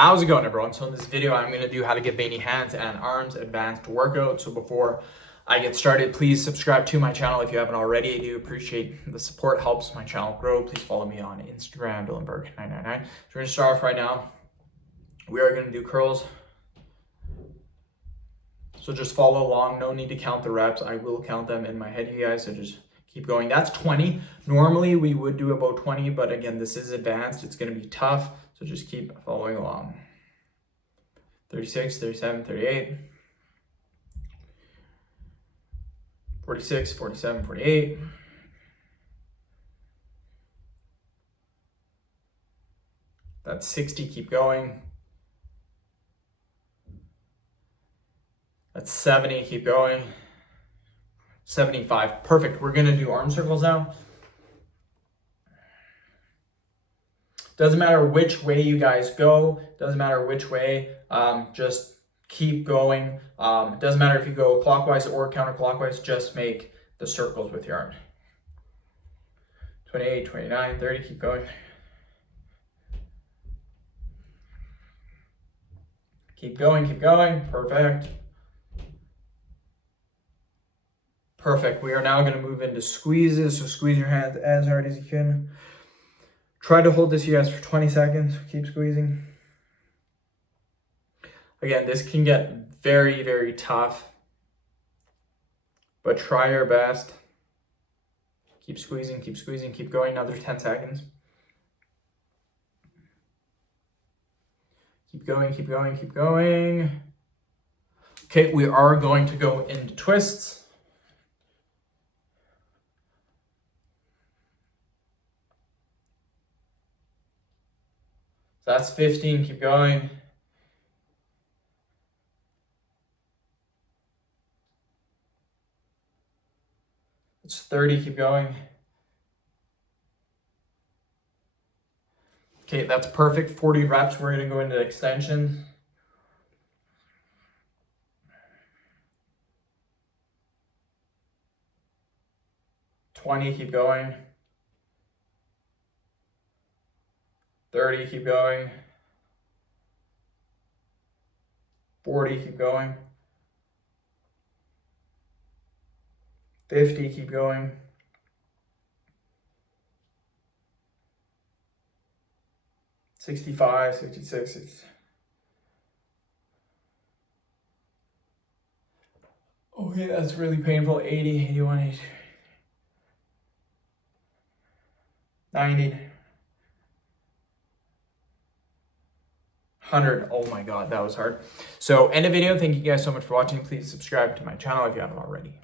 How's it going, everyone? So in this video, I'm going to do how to get veiny hands and arms advanced workout. So before I get started, please subscribe to my channel if you haven't already. I do appreciate the support, helps my channel grow. Please follow me on Instagram, Dylanberg999. So we're going to start off right now. We are going to do curls. So just follow along. No need to count the reps. I will count them in my head, you guys. So just keep going. That's 20. Normally we would do about 20, but again, this is advanced. It's going to be tough. So just keep following along. 36, 37, 38. 46, 47, 48. That's 60, keep going. That's 70, keep going. 75, perfect. We're gonna do arm circles now. Doesn't matter which way you guys go, doesn't matter which way, just keep going. It doesn't matter if you go clockwise or counterclockwise, just make the circles with your arms. 28, 29, 30, keep going. Keep going, perfect. Perfect, we are now gonna move into squeezes, so squeeze your hands as hard as you can. Try to hold this, you guys, for 20 seconds. Keep squeezing. Again, this can get very, very tough, but try your best. Keep squeezing, keep going. Another 10 seconds. Keep going. Okay, we are going to go into twists. That's 15, keep going. It's 30, keep going. Okay, that's perfect. 40 reps, we're gonna go into extension. $20, keep going. 30, keep going. 40, keep going. 50, keep going. 65, 66, 60. Okay, that's really painful. 80, 81, 80. 90. 100. Oh my God, that was hard. So end of video. Thank you guys so much for watching. Please subscribe to my channel if you haven't already.